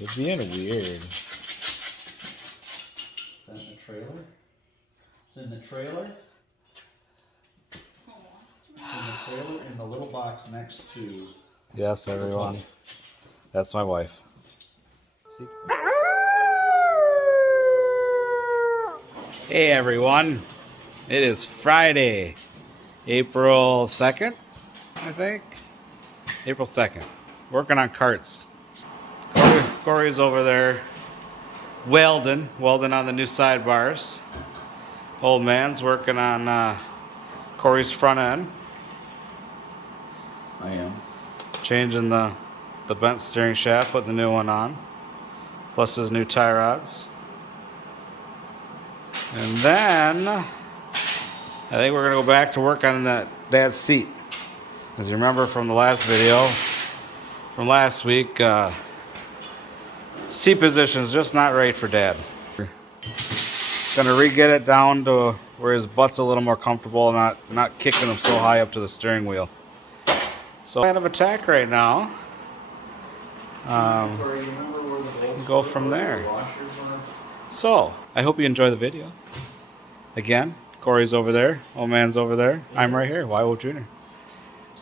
You're being weird. That's the trailer. It's in the trailer. In the trailer in the little box next to. Yes, everyone. That's my wife. See? Hey, everyone. It is Friday, April 2nd, I think. April 2nd. Working on carts. Corey's over there welding on the new sidebars. Old man's working on Corey's front end. I am. Changing the bent steering shaft, putting the new one on. Plus his new tie rods. And then I think we're gonna go back to work on that dad's seat. As you remember from the last video, from last week, seat position is just not right for dad. Gonna re-get it down to where his butt's a little more comfortable, not kicking him so high up to the steering wheel. So kind of attack right now. Go from there. So I hope you enjoy the video. Again, Corey's over there, old man's over there. I'm right here, Wyatt Jr.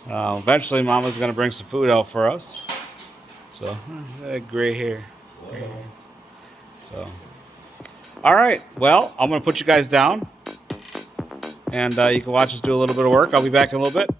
Eventually, Mama's gonna bring some food out for us. So gray hair. So, all right. Well, I'm gonna put you guys down, and you can watch us do a little bit of work. I'll be back in a little bit.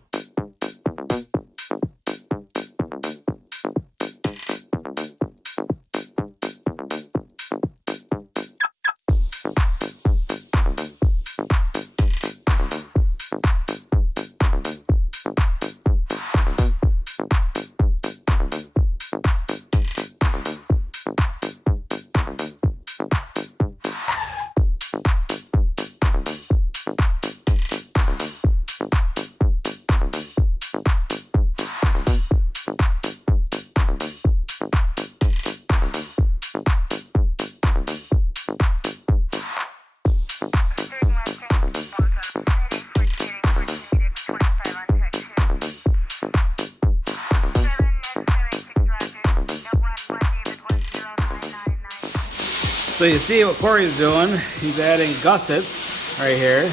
So you see what Corey's doing. He's adding gussets right here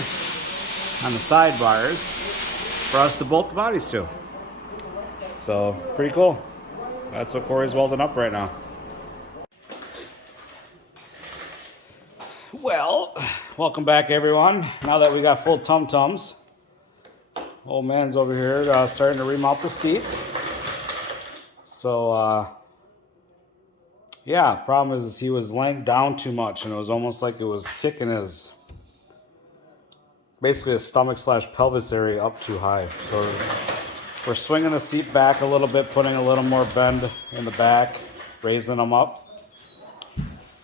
on the sidebars for us to bolt the bodies to. So pretty cool. That's what Corey's welding up right now. Well, welcome back everyone. Now that we got full tum-tums, old man's over here starting to remount the seat. So yeah, problem is he was laying down too much, and it was almost like it was kicking his, basically his stomach / pelvis area up too high. So we're swinging the seat back a little bit, putting a little more bend in the back, raising them up.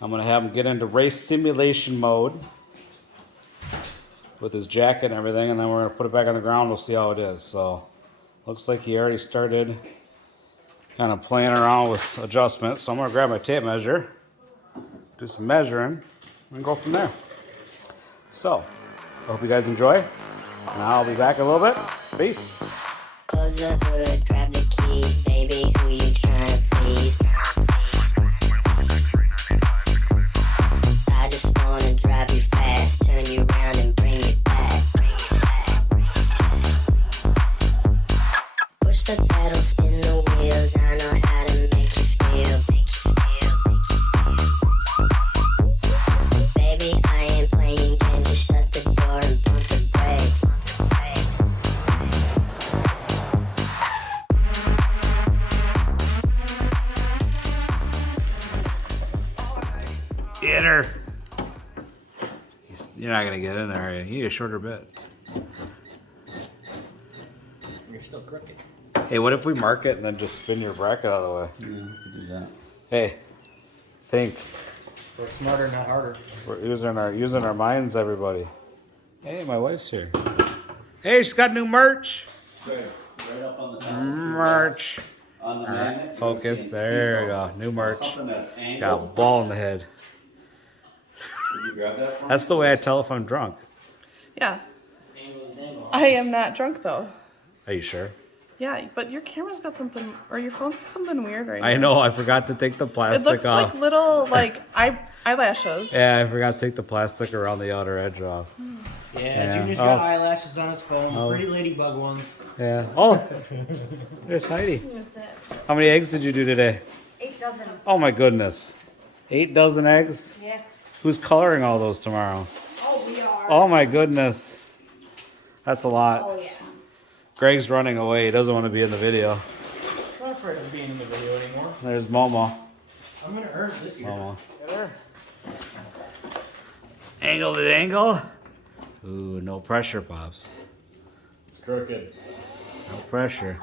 I'm gonna have him get into race simulation mode with his jacket and everything, and then we're gonna put it back on the ground. We'll see how it is. So looks like he already started kind of playing around with adjustments. So I'm gonna grab my tape measure, do some measuring, and go from there. So I hope you guys enjoy, and I'll be back in a little bit. Peace. Close the hood, grab the keys, baby, who you trying to please? I just wanna drive you fast, turn you around and bring it back. Push the pedal, spin the wheels, I know how to make you feel. Baby, I ain't playing games, just shut the door and pump the brakes. Get her. You're not gonna get in there, are you? You need a shorter bit. You're still crooked. Hey, what if we mark it and then just spin your bracket out of the way? Yeah, we could do that. Hey, think. Work smarter, not harder. We're using our minds, everybody. Hey, my wife's here. Hey, she's got new merch. Good. Right up on the top. Merch. On the All magnet. right, focus. There we go. New merch. Something that's angled. Got a ball in the head. Did you grab that from That's the way I tell if I'm drunk. Yeah. I am not drunk though. Are you sure? Yeah, but your camera's got something, or your phone's got something weird right now. I know, I forgot to take the It plastic looks off. like little, like, eyelashes. Yeah, I forgot to take the plastic around the outer edge off. Yeah, Junior's got eyelashes on his phone. Pretty ladybug ones. Yeah. Oh, there's Heidi. How many eggs did you do today? 8 dozen. Oh my goodness. 8 dozen eggs? Yeah. Who's coloring all those tomorrow? Oh, we are. Oh my goodness. That's a lot. Oh, yeah. Greg's running away. He doesn't want to be in the video. I'm not afraid of being in the video anymore. There's Momo. I'm gonna earn this year. Momo. Angle to angle. Ooh, no pressure, Pops. It's crooked. No pressure.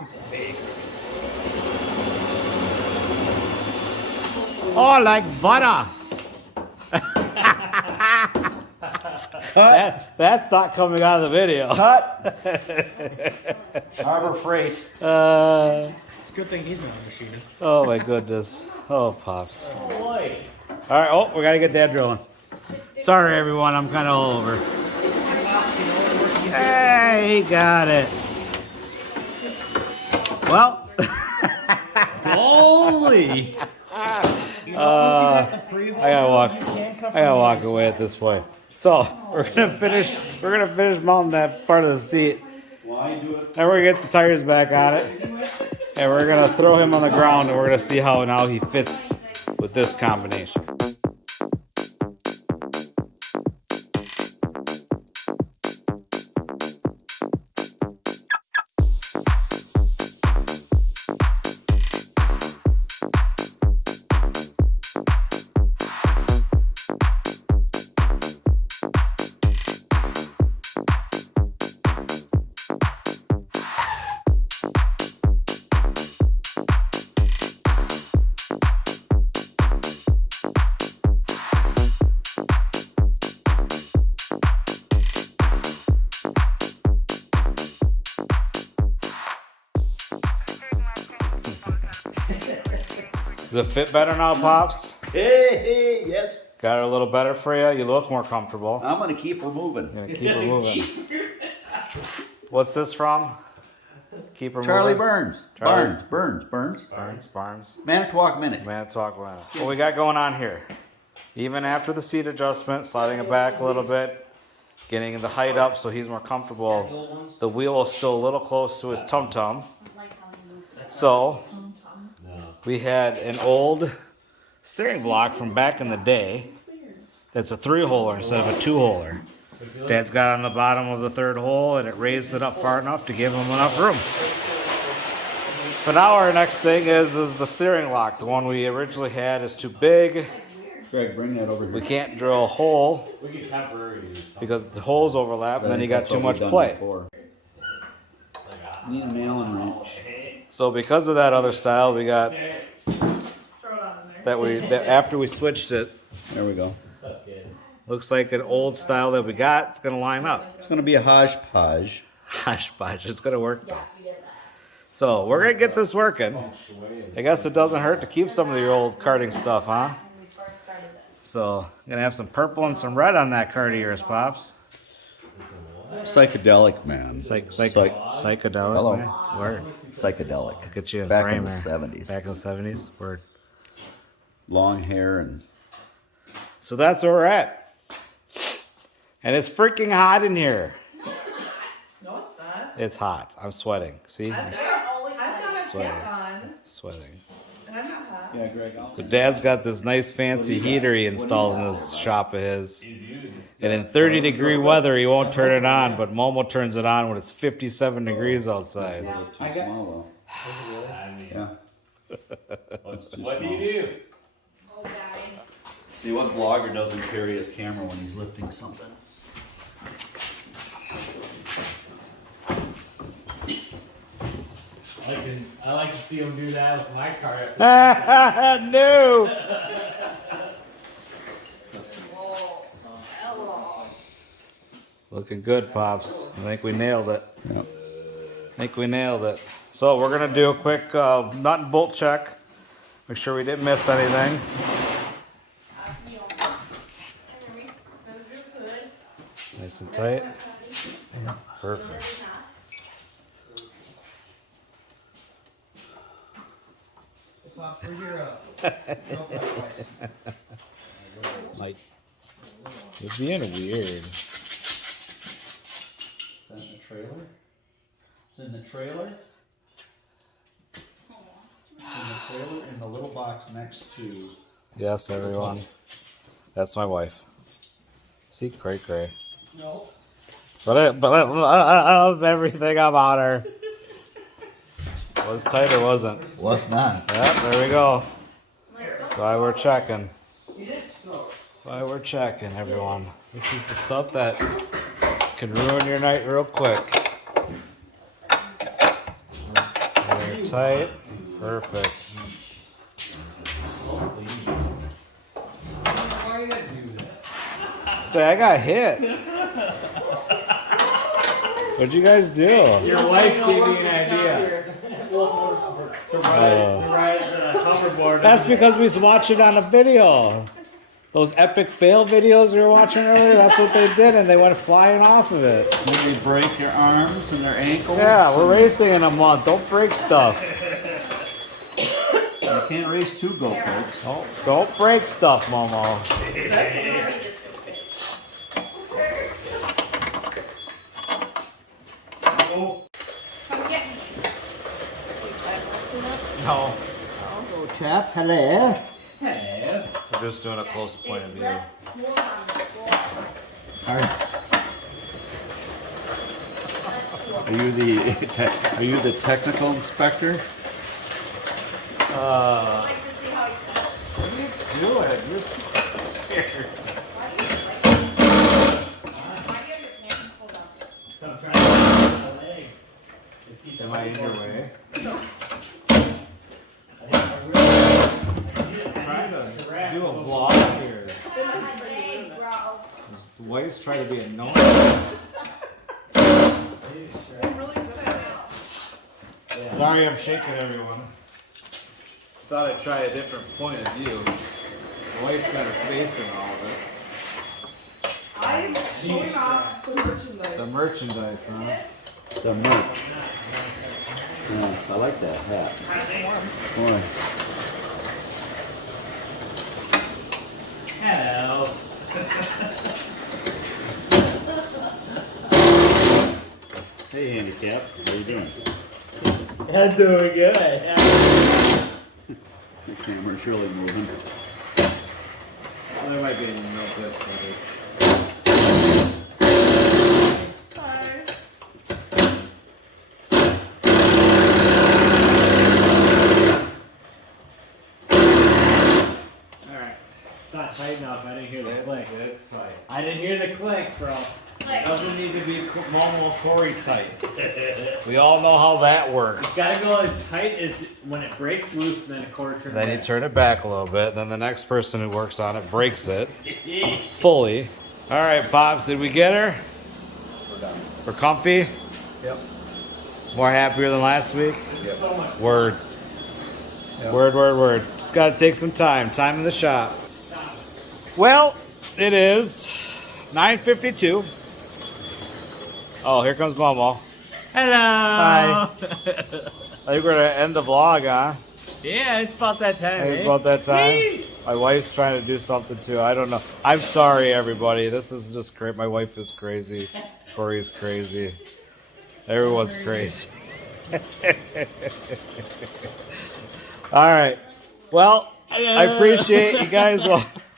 Oh, like butter. That's not coming out of the video. Harbor Freight. It's a good thing he's not a machinist. Oh my goodness. Oh, Pops. Oh boy. All right. Oh, we gotta get that drilling. Sorry, everyone. I'm kind of all over. Hey, he got it. Well. Holy. I gotta walk away at this point. So we're gonna finish mounting that part of the seat. Then we're gonna get the tires back on it, and we're gonna throw him on the ground, and we're gonna see how now he fits with this combination. Does it fit better now, Pops? Hey, yes. Got it a little better for you? You look more comfortable. I'm gonna keep her moving. Gonna keep her moving. What's this from? Keep her Charlie moving. Burns. Charlie. Barnes. Barnes. Manitowoc Minute. Manitowoc Minute. What we got going on here? Even after the seat adjustment, sliding it back a little bit, getting the height up so he's more comfortable. The wheel is still a little close to his tum-tum. So, we had an old steering block from back in the day that's a 3-holer instead of a 2-holer. Dad's got on the bottom of the 3rd hole, and it raised it up far enough to give him enough room. But now our next thing is the steering lock. The one we originally had is too big. Greg, bring that over here. We can't drill a hole We can temporarily use because the holes overlap, and then you got too much play. Need an Allen wrench. So because of that other style, we got Throw it on in there. that after we switched it, There we go. looks like an old style that we got. It's gonna line up. It's gonna be a hodgepodge. Hodgepodge. It's gonna work though. So we're gonna get this working. I guess it doesn't hurt to keep some of your old karting stuff, huh? So I'm gonna have some purple and some red on that kart of yours, Pops. Psychedelic, man. Psychedelic. Hello. Man. Word. Psychedelic. Look at you. Back in frame the there. 70s. Back in the 70s. Word. Long hair and So that's where we're at. And it's freaking hot in here. No, it's not. It's hot. I'm sweating. See? I'm I've got a Sweating. cap on, sweating. and I'm not hot. yeah, Greg. So Dad's got this nice fancy heater he installed in this shop of his. And in 30-degree weather, he won't turn it on, but Momo turns it on when it's 57 degrees outside. Too small though. Yeah. What do you do? Oh, guy. See, what blogger doesn't carry his camera when he's lifting something? I like to see him do that with my car. No! Hello. Looking good, Pops. I think we nailed it. Yep. I think we nailed it. So we're going to do a quick nut and bolt check. Make sure we didn't miss anything. Nice and tight. Perfect. Pops, where's your Like, you're being weird. Is that in the trailer? It's in the trailer? It's in the trailer in the little box next to. Yes, everyone. That's my wife. See, cray cray. No. But I love everything about her. Was tight or wasn't? Was not. Yep, there we go. That's why we're checking. That's why we're checking, everyone. This is the stuff that can ruin your night real quick. Very tight. Perfect. Say, I got hit. What'd you guys do? Your wife gave me an idea. To ride the hoverboard. That's because we was watching on a video. Those epic fail videos we were watching earlier, that's what they did, and they went flying off of it. Maybe break your arms and their ankles. Yeah, we're racing in a month. Don't break stuff. You can't race two go-karts. Don't break stuff, Momo. Come get me. No. Hello, chap. Hello. We're just doing a close point of view. More on the floor. Are you the technical inspector? I like to see how it's done. Do it. You're scared. Why do you have your pants pulled up? So I'm trying to get my leg. To keep Am I in your way? Trying to do a vlog here. Hey, bro. The wife's trying to be annoying. Sorry, I'm shaking everyone. Thought I'd try a different point of view. The wife's got her face in all of it. I'm showing off the merchandise. The merchandise, huh? The merch. Yeah, I like that hat. Boy. Hello. Hey, handicap. How you doing? I'm doing good. The camera's really moving. There might be no good for it. Alright. It's not tight enough. I didn't hear the click. It's tight. I didn't hear the click, bro. Like, Doesn't need to be Momo Corey tight. We all know how that works. It's gotta go as tight as when it breaks loose, and then a quarter turn Then you back. turn it back a little bit. Then the next person who works on it breaks it fully. All right, Pops, did we get her? We're done. We're comfy? Yep. More happier than last week? So much. Word. Yep. Word. Just got to take some time. Time in the shop. Well, it is 9:52. Oh, here comes Momo. Hello. Hi. I think we're going to end the vlog, huh? Yeah, it's about that time. It's about that time. My wife's trying to do something too. I don't know. I'm sorry, everybody. This is just great. My wife is crazy. Corey's crazy. Everyone's crazy. All right. Well, I appreciate you guys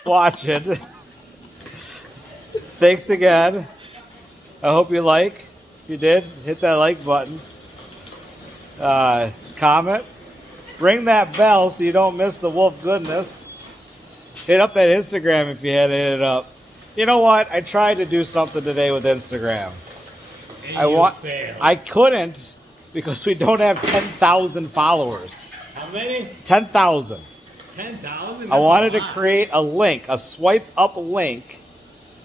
watching. Thanks again. I hope you like. If you did, hit that like button. Comment. Ring that bell so you don't miss the Wolfe goodness. Hit up that Instagram if you hadn't hit it up. You know what? I tried to do something today with Instagram. I couldn't because we don't have 10,000 followers. How many? 10,000. 10,000? I wanted to create a link, a swipe up link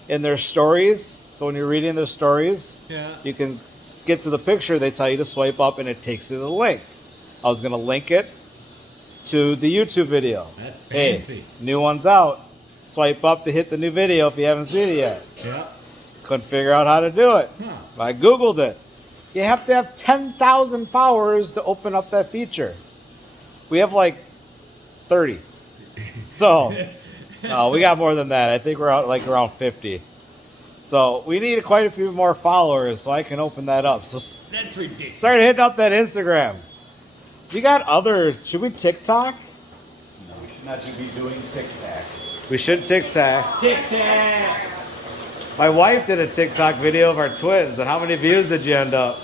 in their stories. So when you're reading their stories, you can get to the picture. They tell you to swipe up and it takes you to the link. I was going to link it to the YouTube video. That's Hey, fancy. new one's out. Swipe up to hit the new video if you haven't seen it yet. Yeah. Couldn't figure out how to do it. I Googled it. You have to have 10,000 followers to open up that feature. We have like 30. So we got more than that. I think we're out like around 50. So we need quite a few more followers so I can open that up. So That's ridiculous. start hitting up that Instagram. You got other? Should we TikTok? No, we should not be doing TikTok. We should TikTok. Tic Tac. My wife did a TikTok video of our twins, and how many views did you end up?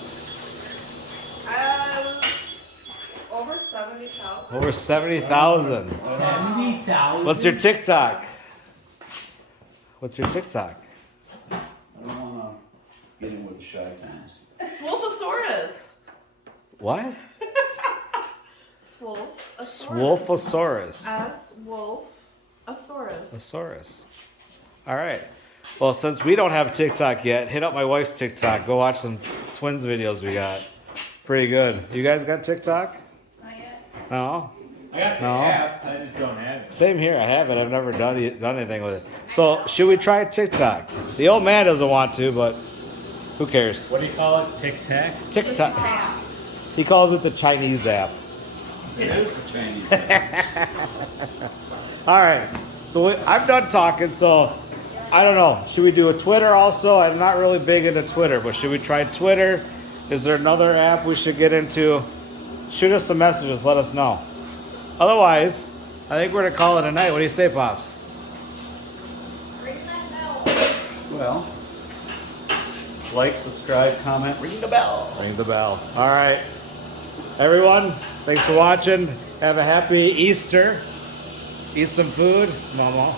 Over 70,000. Over 70,000. 70,000. What's your TikTok? What's your TikTok? I don't want to get in with the shy times. It's Wolfosaurus. What? Swolfosaurus. Swolfosaurus. Wolfosaurus. Asaurus. All right. Well, since we don't have TikTok yet, hit up my wife's TikTok. Go watch some twins videos we got. Pretty good. You guys got TikTok? Not yet. No? I got the No. app. I just don't have it. Same here. I have it. I've never done anything with it. So, should we try TikTok? The old man doesn't want to, but who cares? What do you call it? Tic Tac? TikTok. He calls it the Chinese app. It is the Chinese. All right. So I'm done talking. So I don't know. Should we do a Twitter also? I'm not really big into Twitter, but should we try Twitter? Is there another app we should get into? Shoot us some messages. Let us know. Otherwise, I think we're going to call it a night. What do you say, Pops? Well, like, subscribe, comment, ring the bell. Ring the bell. All right. Everyone, thanks for watching. Have a happy Easter. Eat some food. Momo.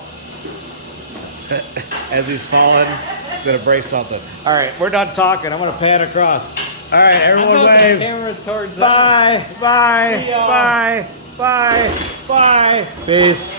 As he's falling, he's going to break something. All right, we're done talking. I'm going to pan across. All right, everyone The wave. camera's towards Bye. Bye. See y'all. Bye. Bye. Bye. Peace.